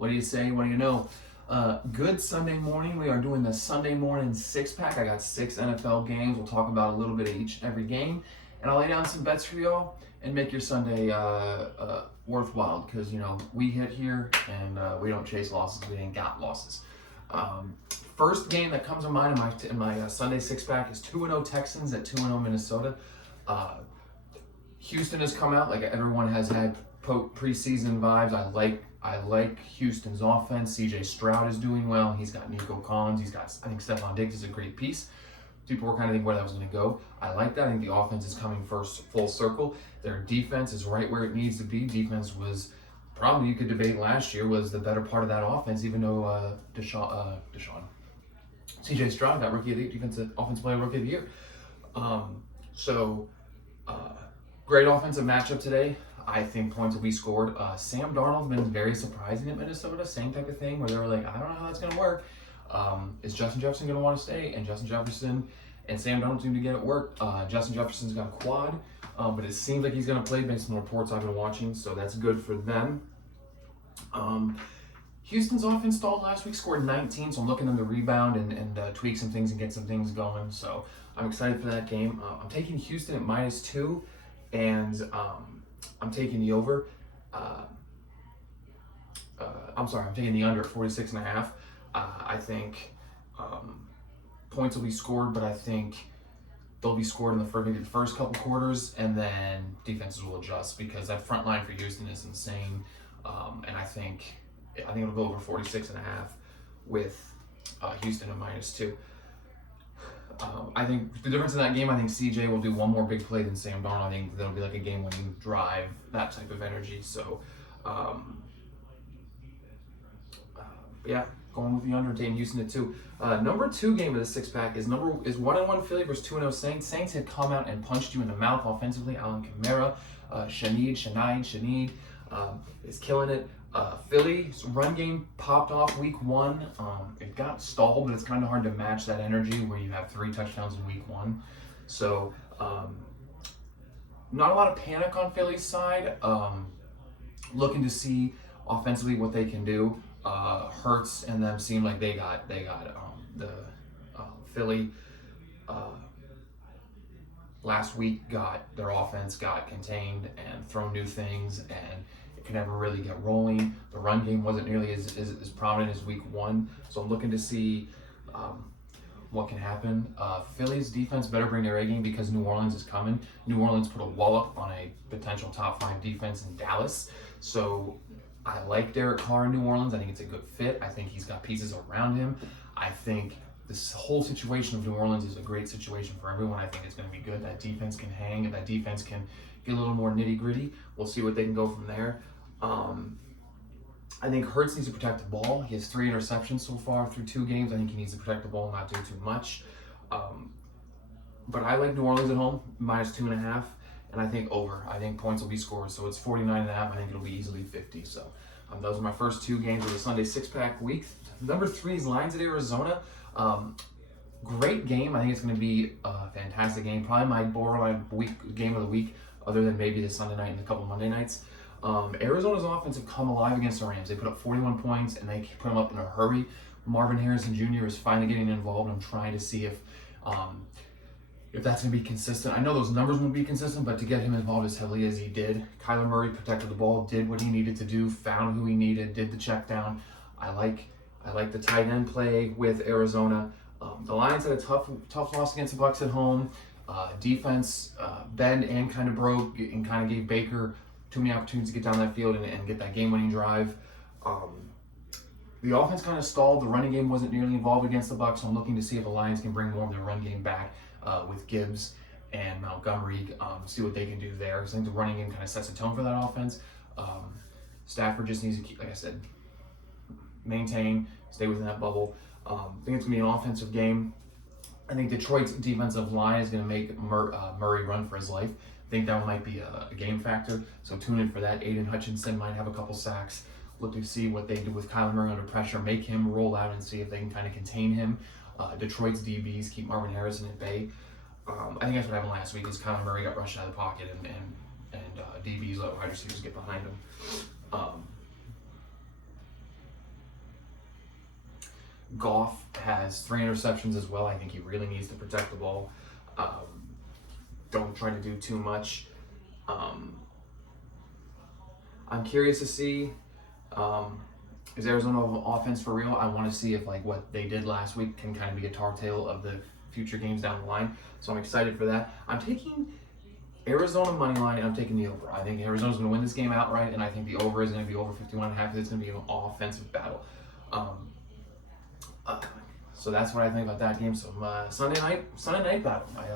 What do you say? What do you know? Good Sunday morning. We are doing the Sunday morning six pack. I got 6 NFL games. We'll talk about a little bit of each and every game, and I'll lay down some bets for y'all and make your Sunday worthwhile. Because we hit here and we don't chase losses. We ain't got losses. First game that comes to mind in my Sunday six pack is 2-0 Texans at 2-0 Minnesota. Houston has come out like everyone has had preseason vibes. I like Houston's offense. CJ Stroud is doing well. He's got Nico Collins. I think Stephon Diggs is a great piece. People were kind of thinking where that was going to go. I like that. I think the offense is coming first full circle. Their defense is right where it needs to be. Defense was probably, you could debate last year, was the better part of that offense, even though CJ Stroud got Rookie of the Year, Offensive Player Rookie of the Year. Great offensive matchup today. I think points will be scored. Sam Darnold's been very surprising at Minnesota, same type of thing where they were like, I don't know how that's going to work. Is Justin Jefferson going to want to stay? And Justin Jefferson and Sam Darnold seem to get it work. Justin Jefferson's got a quad, but it seems like he's going to play based on the reports I've been watching, so that's good for them. Houston's offense stalled last week, scored 19, so I'm looking them to rebound and tweak some things and get some things going. So I'm excited for that game. I'm taking Houston at -2, and I'm taking the over. I'm taking the under at 46.5. I think points will be scored, but I think they'll be scored in the first couple quarters, and then defenses will adjust because that front line for Houston is insane. And I think it'll go over 46.5 with Houston at -2. I think the difference in that game, I think CJ will do one more big play than Sam Darnold. I think that'll be like a game-winning drive, that type of energy. So, going with the under, taking Houston at 2. Number 2 game of the six pack is 1-1 Philly versus 2-0 Saints. Saints had come out and punched you in the mouth offensively. Alvin Kamara, Shaneed is killing it. Philly's run game popped off week 1. It got stalled, but it's kind of hard to match that energy where you have 3 touchdowns in week 1. So, not a lot of panic on Philly's side. Looking to see offensively what they can do. Hurts and them seem like they got Philly last week their offense got contained and thrown new things, and it can never really get rolling. The run game wasn't nearly as prominent as week 1, so I'm looking to see what can happen. Philly's defense better bring their A game because New Orleans is coming. New Orleans put a wallop on a potential top 5 defense in Dallas, so I like Derek Carr in New Orleans. I think it's a good fit. I think he's got pieces around him. I think this whole situation of New Orleans is a great situation for everyone. I think it's going to be good. That defense can hang, and that defense can get a little more nitty-gritty. We'll see what they can go from there. I think Hurts needs to protect the ball. He has 3 interceptions so far through 2 games. I think he needs to protect the ball and not do too much. But I like New Orleans at home, -2.5. And I think over. I think points will be scored. So it's 49.5. I think it'll be easily 50. So those are my first 2 games of the Sunday six-pack week. Number 3 is Lions at Arizona. Great game. I think it's going to be a fantastic game. Probably my borderline game of the week, other than maybe the Sunday night and a couple Monday nights. Arizona's offense have come alive against the Rams. They put up 41 points, and they put them up in a hurry. Marvin Harrison Jr. is finally getting involved. I'm trying to see if that's going to be consistent. I know those numbers won't be consistent, but to get him involved as heavily as he did, Kyler Murray protected the ball, did what he needed to do, found who he needed, did the check down. I like the tight end play with Arizona. The Lions had a tough loss against the Bucs at home. Defense bend and kind of broke and kind of gave Baker too many opportunities to get down that field and get that game-winning drive. The offense kind of stalled. The running game wasn't nearly involved against the Bucs, so I'm looking to see if the Lions can bring more of their run game back with Gibbs and Montgomery, see what they can do there. Because I think the running game kind of sets the tone for that offense. Stafford just needs to keep, like I said, maintain, stay within that bubble. I think it's going to be an offensive game. I think Detroit's defensive line is going to make Murray run for his life. I think that might be a game factor, so tune in for that. Aiden Hutchinson might have a couple sacks. Look to see what they do with Kyler Murray under pressure, make him roll out and see if they can kind of contain him. Detroit's DBs keep Marvin Harrison at bay. I think that's what happened last week is Kyler Murray got rushed out of the pocket and DBs let wide receivers get behind him. Goff has 3 interceptions as well. I think he really needs to protect the ball. Don't try to do too much. I'm curious to see, is Arizona offense for real? I want to see if like what they did last week can kind of be a tall tale of the future games down the line. So I'm excited for that. I'm taking Arizona money line, and I'm taking the over. I think Arizona's going to win this game outright, and I think the over is going to be over 51.5. It's going to be an offensive battle. So that's what I think about that game. So Sunday night battle. I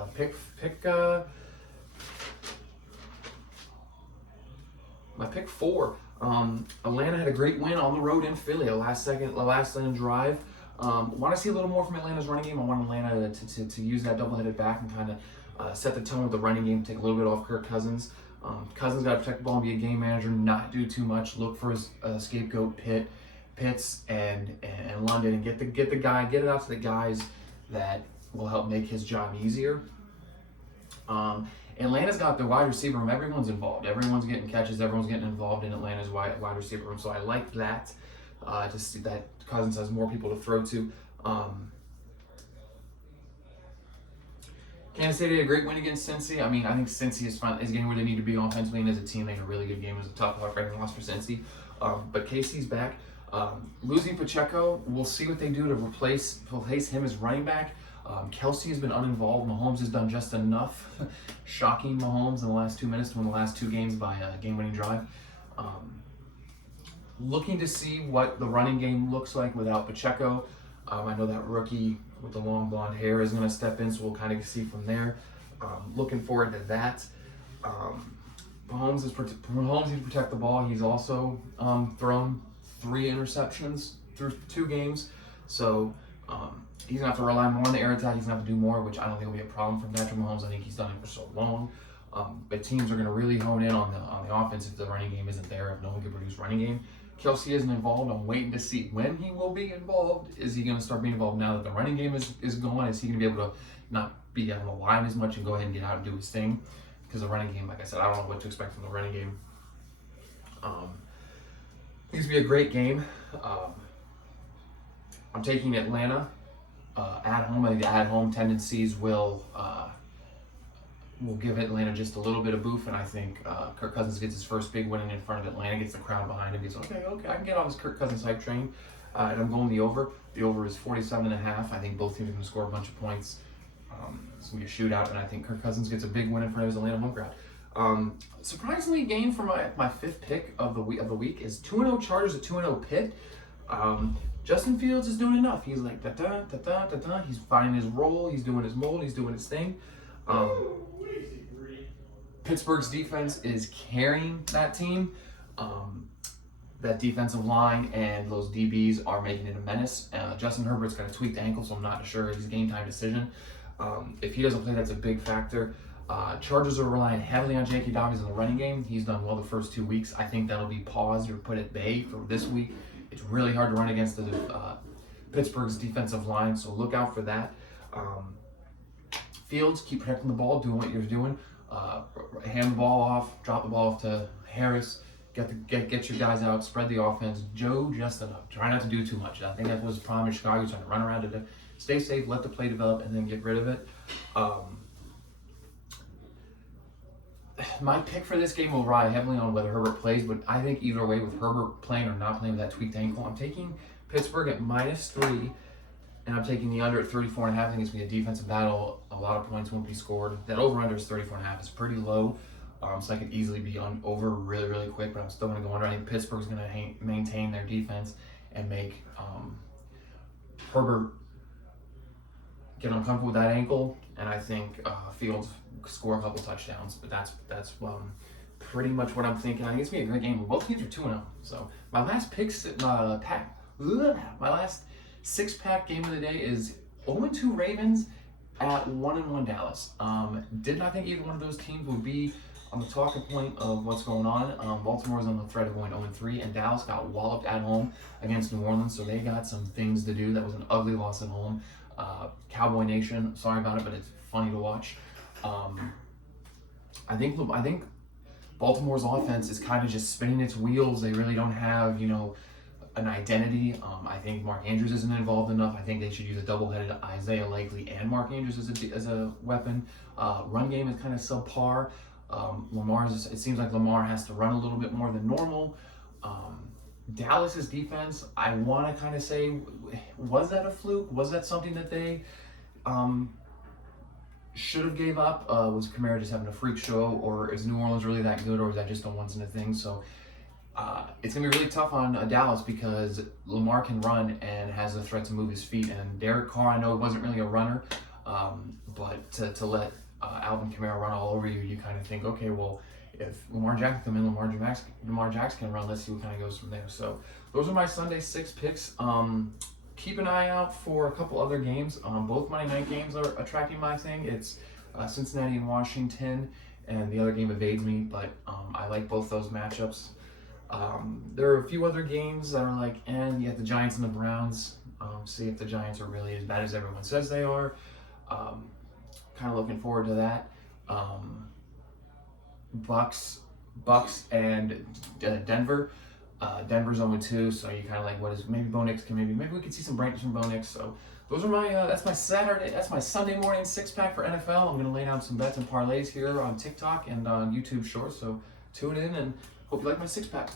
my pick 4. Atlanta had a great win on the road in Philly. A last second drive. Want to see a little more from Atlanta's running game. I want Atlanta to use that double-headed back and kind of set the tone with the running game, take a little bit off Kirk Cousins. Cousins got to protect the ball and be a game manager, not do too much. Look for his scapegoat Pitts and London, and get it out to the guys that will help make his job easier. Atlanta's got the wide receiver room. Everyone's involved. Everyone's getting catches. Everyone's getting involved in Atlanta's wide receiver room. So I like that. To see that Cousins has more people to throw to. Kansas City had a great win against Cincy. I mean, I think Cincy is getting where they need to be offensively, and as a team, they had a really good game. It was a tough, heartbreaking loss for Cincy. But KC's back. Losing Pacheco, we'll see what they do to replace him as running back. Kelsey has been uninvolved. Mahomes has done just enough. Shocking Mahomes in the last 2 minutes to win the last 2 games by a game-winning drive. Looking to see what the running game looks like without Pacheco. I know that rookie with the long blonde hair is going to step in, so we'll kind of see from there. Looking forward to that. Mahomes needs to protect the ball. He's also thrown 3 interceptions through 2 games, so he's going to have to rely more on the air attack. He's going to have to do more, which I don't think will be a problem for Patrick Mahomes. I think he's done it for so long. But teams are going to really hone in on the offense if the running game isn't there, if no one can produce running game. Kelsey isn't involved. I'm waiting to see when he will be involved. Is he going to start being involved now that the running game is gone? Is he going to be able to not be on the line as much and go ahead and get out and do his thing? Because the running game, like I said, I don't know what to expect from the running game. It's going to be a great game. I'm taking Atlanta at home. I think the at-home tendencies will give Atlanta just a little bit of boof, and I think Kirk Cousins gets his first big win in front of Atlanta, gets the crowd behind him, gets, okay, I can get on this Kirk Cousins hype train, and I'm going the over. The over is 47.5. I think both teams are going to score a bunch of points. It's going to be a shootout, and I think Kirk Cousins gets a big win in front of his Atlanta home crowd. Surprisingly, game for my 5th pick of the week is 2-0 Chargers at 2-0 Pitt. Justin Fields is doing enough. He's like da-da. He's finding his role. He's doing his mold. He's doing his thing. Pittsburgh's defense is carrying that team. That defensive line and those DBs are making it a menace. Justin Herbert's got a tweaked ankle, so I'm not sure he's a game time decision. If he doesn't play, that's a big factor. Chargers are relying heavily on J.K. Dobbins in the running game. He's done well the first 2 weeks. I think that'll be paused or put at bay for this week. It's really hard to run against the Pittsburgh's defensive line, so look out for that. Fields, keep protecting the ball, doing what you're doing. Hand the ball off, drop the ball off to Harris. Get your guys out, spread the offense. Joe just enough. Try not to do too much. I think that was the problem in Chicago. He's trying to run around it. Stay safe, let the play develop, and then get rid of it. My pick for this game will rely heavily on whether Herbert plays, but I think either way, with Herbert playing or not playing with that tweaked ankle, I'm taking Pittsburgh at -3, and I'm taking the under at 34.5. I think it's going to be a defensive battle. A lot of points won't be scored. That over-under is 34.5. It's pretty low, so I could easily be over really, really quick, but I'm still going to go under. I think Pittsburgh's going to maintain their defense and make Herbert get uncomfortable with that ankle, and I think Fields score a couple touchdowns. But that's pretty much what I'm thinking. I think it's going to be a great game. Both teams are 2-0. So my last my last 6-pack game of the day is 0-2 Ravens at 1-1 Dallas. Did not think either one of those teams would be on the talking point of what's going on. Baltimore's on the threat of going 0-3, and Dallas got walloped at home against New Orleans, so they got some things to do. That was an ugly loss at home. Cowboy Nation, sorry about it, but it's funny to watch. I think Baltimore's offense is kind of just spinning its wheels. They really don't have, an identity. I think Mark Andrews isn't involved enough. I think they should use a double-headed Isaiah Likely and Mark Andrews as a weapon. Run game is kind of subpar. It seems like Lamar has to run a little bit more than normal. Dallas's defense, I want to kind of say, was that a fluke? Was that something that they should have gave up? Was Kamara just having a freak show, or is New Orleans really that good, or is that just a once in a thing? So it's gonna be really tough on Dallas because Lamar can run and has the threat to move his feet. And Derek Carr, I know, wasn't really a runner, but to let Alvin Kamara run all over you, you kind of think, okay, well, if Lamar Jackson come in, Lamar Jackson can run. Let's see what kind of goes from there. So those are my Sunday 6 picks. Keep an eye out for a couple other games. Both Monday night games are attracting my thing. It's Cincinnati and Washington, and the other game evades me, but I like both those matchups. There are a few other games that are like, and you have the Giants and the Browns. See if the Giants are really as bad as everyone says they are. Kind of looking forward to that. Bucks and Denver. Denver's 0-2, so you kind of like, what is maybe Bo Nix maybe we could see some brightness from Bo Nix. So those are my that's my Sunday morning 6-pack for NFL. I'm gonna lay down some bets and parlays here on TikTok and on YouTube Shorts. So tune in and hope you like my 6-pack.